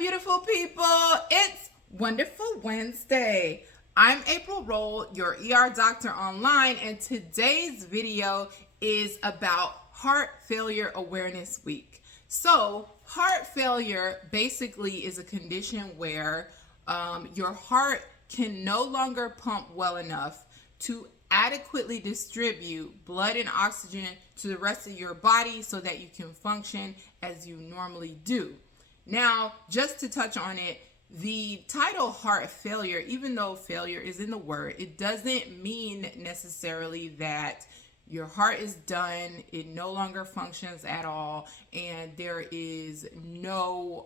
beautiful people. It's Wonderful Wednesday. I'm April Roll, your ER doctor online, and today's video is about Heart Failure Awareness Week. So, heart failure basically is a condition where your heart can no longer pump well enough to adequately distribute blood and oxygen to the rest of your body so that you can function as you normally do. Now, just to touch on it, the title heart failure, even though failure is in the word, it doesn't mean necessarily that your heart is done, it no longer functions at all, and there is no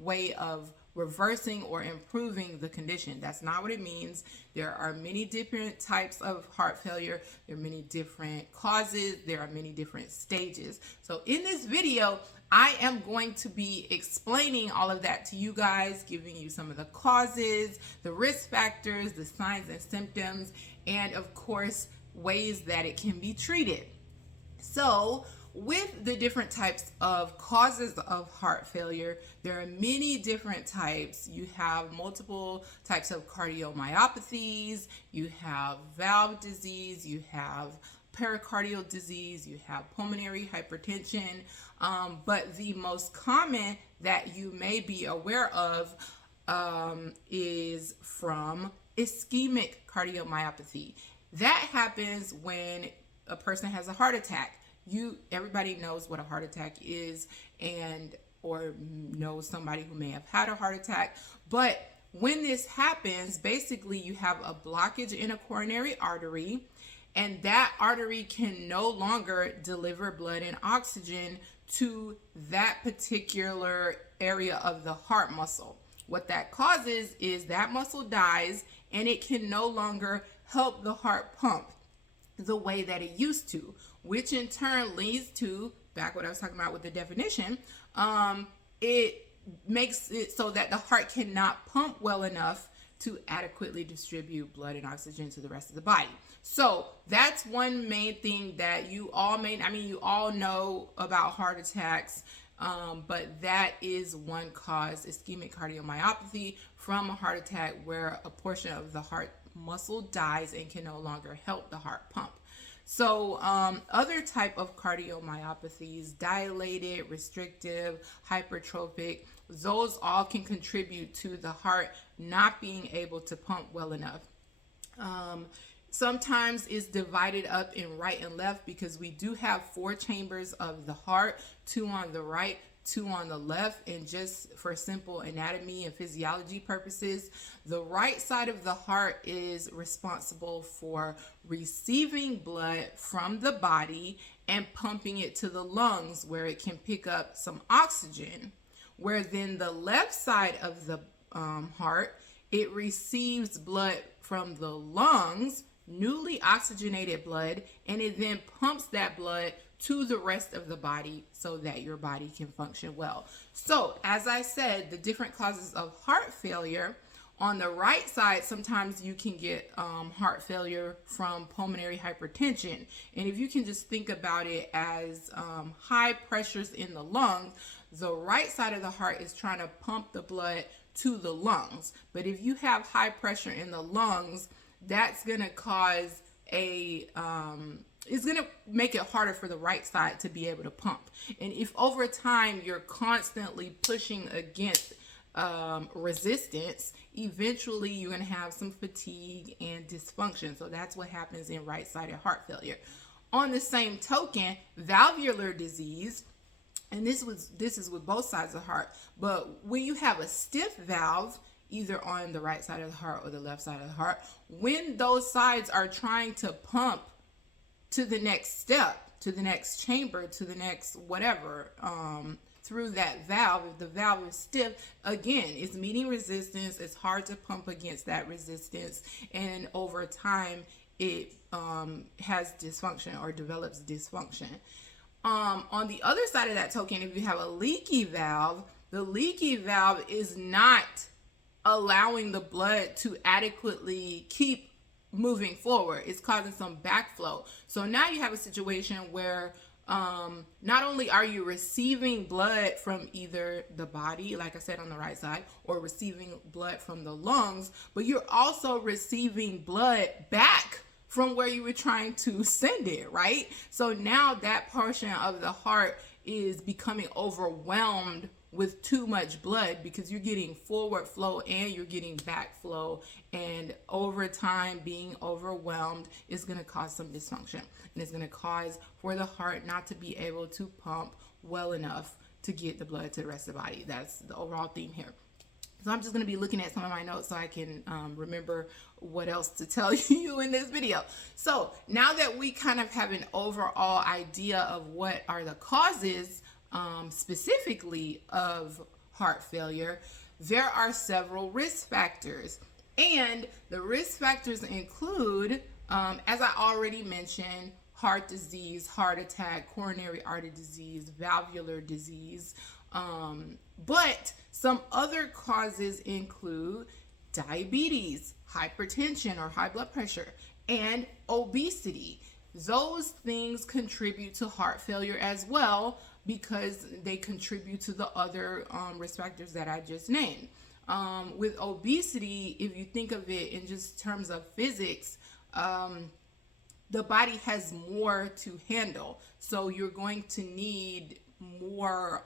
way of reversing or improving the condition. That's not what it means. There are many different types of heart failure. There are many different causes. There are many different stages. So in this video, I am going to be explaining all of that to you guys, giving you some of the causes, the risk factors, the signs and symptoms, and of course, ways that it can be treated. So, with the different types of causes of heart failure, there are many different types. You have multiple types of cardiomyopathies, you have valve disease, you have pericardial disease, you have pulmonary hypertension, but the most common that you may be aware of is from ischemic cardiomyopathy. That happens when a person has a heart attack. Everybody knows what a heart attack is or knows somebody who may have had a heart attack. But when this happens, basically you have a blockage in a coronary artery, and that artery can no longer deliver blood and oxygen to that particular area of the heart muscle. What that causes is that muscle dies, and it can no longer help the heart pump the way that it used to, which in turn leads to, back what I was talking about with the definition, it makes it so that the heart cannot pump well enough to adequately distribute blood and oxygen to the rest of the body. So that's one main thing that you all know about heart attacks, but that is one cause, ischemic cardiomyopathy, from a heart attack where a portion of the heart muscle dies and can no longer help the heart pump. So other type of cardiomyopathies, dilated, restrictive, hypertrophic, those all can contribute to the heart not being able to pump well enough. Sometimes it's divided up in right and left because we do have 4 chambers of the heart, 2 on the right, 2 on the left, and just for simple anatomy and physiology purposes, the right side of the heart is responsible for receiving blood from the body and pumping it to the lungs where it can pick up some oxygen, where then the left side of the heart, it receives blood from the lungs, newly oxygenated blood, and it then pumps that blood to the rest of the body so that your body can function well. So, as I said, the different causes of heart failure, on the right side, sometimes you can get heart failure from pulmonary hypertension. And if you can just think about it as high pressures in the lungs, the right side of the heart is trying to pump the blood to the lungs. But if you have high pressure in the lungs, that's going to cause it's going to make it harder for the right side to be able to pump. And if over time you're constantly pushing against resistance, eventually you're going to have some fatigue and dysfunction. So that's what happens in right-sided heart failure. On the same token, valvular disease, and this is with both sides of the heart, but when you have a stiff valve, either on the right side of the heart or the left side of the heart, when those sides are trying to pump to the next step, to the next chamber, to the next whatever, through that valve, if the valve is stiff, again, it's meeting resistance. It's hard to pump against that resistance, and over time, it has dysfunction or develops dysfunction. On the other side of that token, if you have a leaky valve, the leaky valve is not allowing the blood to adequately keep moving forward. It's causing some backflow. So now you have a situation where not only are you receiving blood from either the body, like I said, on the right side, or receiving blood from the lungs, but you're also receiving blood back from where you were trying to send it, right? So now that portion of the heart is becoming overwhelmed with too much blood because you're getting forward flow and you're getting back flow, and over time being overwhelmed is going to cause some dysfunction, and it's going to cause for the heart not to be able to pump well enough to get the blood to the rest of the body. That's the overall theme here. So I'm just going to be looking at some of my notes so I can remember what else to tell you in this video. So now that we kind of have an overall idea of what are the causes specifically of heart failure, there are several risk factors. And the risk factors include, as I already mentioned, heart disease, heart attack, coronary artery disease, valvular disease. But some other causes include diabetes, hypertension or high blood pressure, and obesity. Those things contribute to heart failure as well because they contribute to the other risk factors that I just named. With obesity, if you think of it in just terms of physics, the body has more to handle. So you're going to need more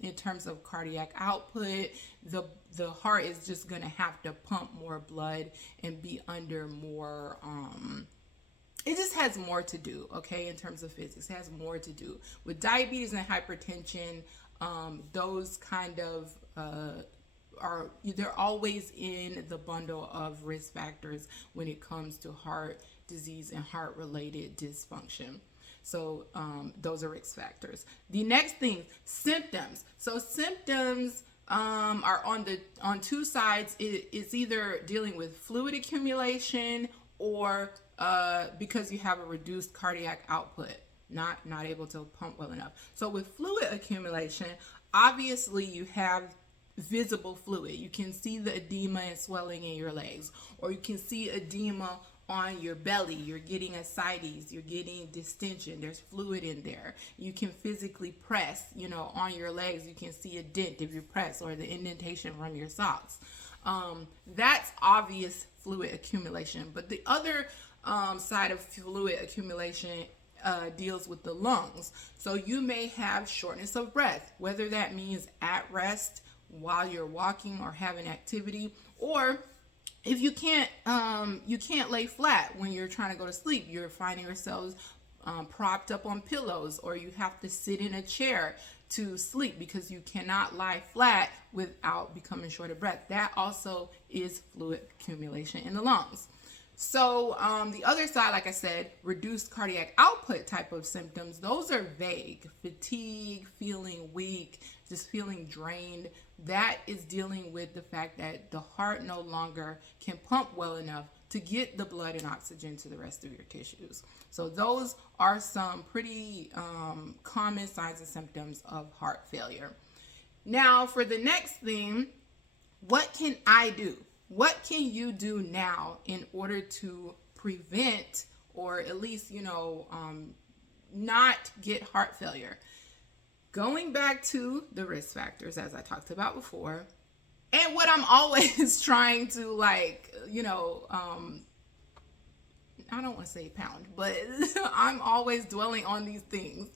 in terms of cardiac output. The heart is just going to have to pump more blood and be under more it just has more to do, okay? In terms of physics, it has more to do with diabetes and hypertension. Those kind of they're always in the bundle of risk factors when it comes to heart disease and heart related dysfunction. So those are risk factors. The next thing, symptoms. So symptoms are on two sides. It's either dealing with fluid accumulation or because you have a reduced cardiac output, not able to pump well enough. So with fluid accumulation, obviously you have visible fluid. You can see the edema and swelling in your legs, or you can see edema on your belly. You're getting ascites, you're getting distension, there's fluid in there. You can physically press, on your legs. You can see a dent if you press, or the indentation from your socks. That's obvious fluid accumulation. But the other side of fluid accumulation deals with the lungs. So you may have shortness of breath, whether that means at rest while you're walking or having activity, or if you can't lay flat when you're trying to go to sleep. You're finding yourselves propped up on pillows, or you have to sit in a chair to sleep because you cannot lie flat without becoming short of breath. That also is fluid accumulation in the lungs. So the other side, like I said, reduced cardiac output type of symptoms, those are vague. Fatigue, feeling weak, just feeling drained. That is dealing with the fact that the heart no longer can pump well enough to get the blood and oxygen to the rest of your tissues. So those are some pretty common signs and symptoms of heart failure. Now for the next thing, what can I do? What can you do now in order to prevent, or at least, not get heart failure? Going back to the risk factors, as I talked about before, and what I'm always trying to I don't want to say pound, but I'm always dwelling on these things.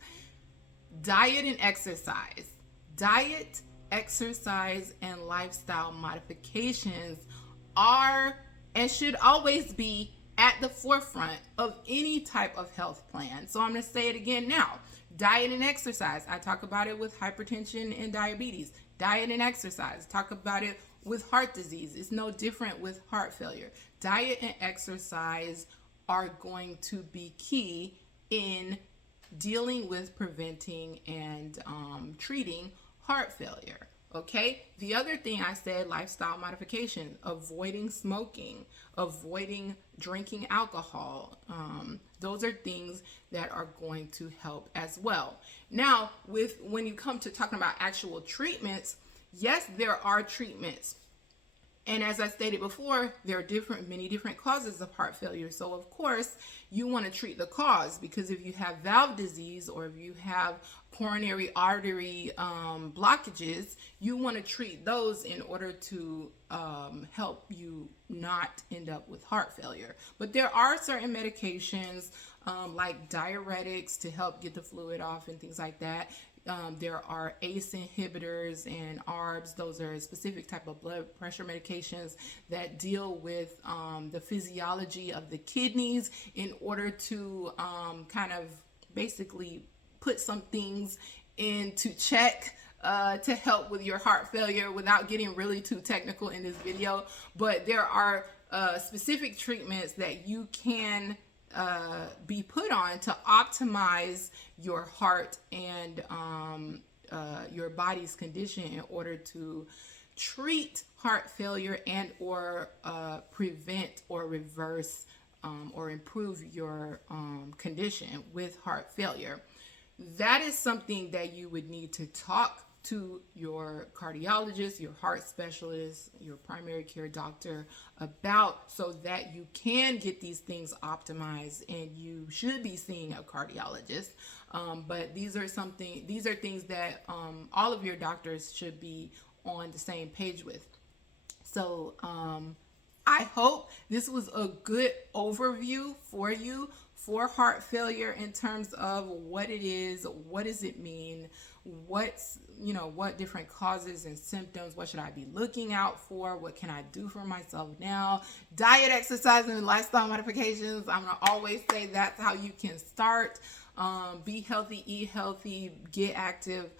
Diet and exercise. Diet, exercise, and lifestyle modifications are and should always be at the forefront of any type of health plan. So I'm going to say it again now. Diet and exercise. I talk about it with hypertension and diabetes. Diet and exercise. Talk about it with heart disease. It's no different with heart failure. Diet and exercise are going to be key in dealing with preventing and treating heart failure. Okay. The other thing I said, lifestyle modification, avoiding smoking, avoiding drinking alcohol. Those are things that are going to help as well. Now, when you come to talking about actual treatments, yes, there are treatments. And as I stated before, there are many different causes of heart failure. So of course, you want to treat the cause, because if you have valve disease or if you have coronary artery blockages, you want to treat those in order to help you not end up with heart failure. But there are certain medications like diuretics to help get the fluid off and things like that. There are ACE inhibitors and ARBs. Those are a specific type of blood pressure medications that deal with the physiology of the kidneys in order to kind of basically put some things into check to help with your heart failure, without getting really too technical in this video. But there are specific treatments that you can be put on to optimize your heart and your body's condition in order to treat heart failure and or prevent or reverse or improve your condition with heart failure. That is something that you would need to talk to your cardiologist, your heart specialist, your primary care doctor about, so that you can get these things optimized, and you should be seeing a cardiologist. But these are things that all of your doctors should be on the same page with. So I hope this was a good overview for you for heart failure in terms of what it is, what does it mean, what different causes and symptoms, what should I be looking out for, what can I do for myself now, diet, exercise, and lifestyle modifications. I'm gonna always say that's how you can start. Be healthy, eat healthy, get active.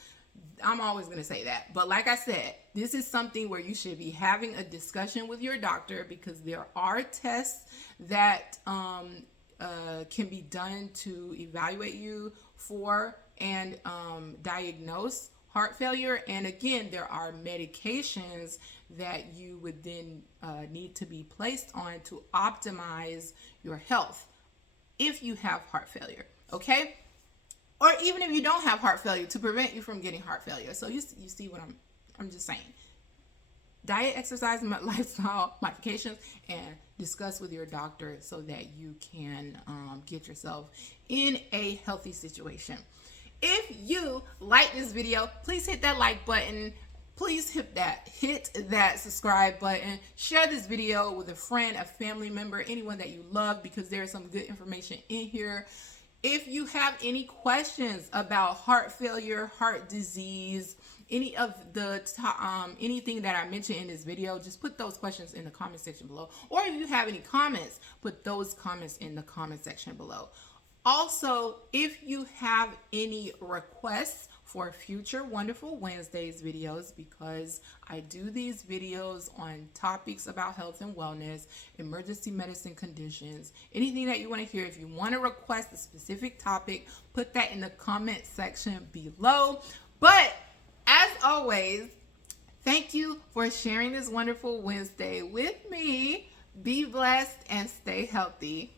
I'm always going to say that. But like I said, this is something where you should be having a discussion with your doctor, because there are tests that can be done to evaluate you for and diagnose heart failure. And again, there are medications that you would then need to be placed on to optimize your health if you have heart failure. Okay? Or even if you don't have heart failure, to prevent you from getting heart failure. So you see what I'm just saying. Diet, exercise, and lifestyle modifications, and discuss with your doctor so that you can get yourself in a healthy situation. If you like this video, please hit that like button. Please hit that subscribe button. Share this video with a friend, a family member, anyone that you love, because there's some good information in here. If you have any questions about heart failure, heart disease, any of the anything that I mentioned in this video, just put those questions in the comment section below. Or if you have any comments, put those comments in the comment section below. Also, if you have any requests for future Wonderful Wednesdays videos, because I do these videos on topics about health and wellness, emergency medicine conditions, anything that you want to hear. If you want to request a specific topic, put that in the comment section below. But as always, thank you for sharing this Wonderful Wednesday with me. Be blessed and stay healthy.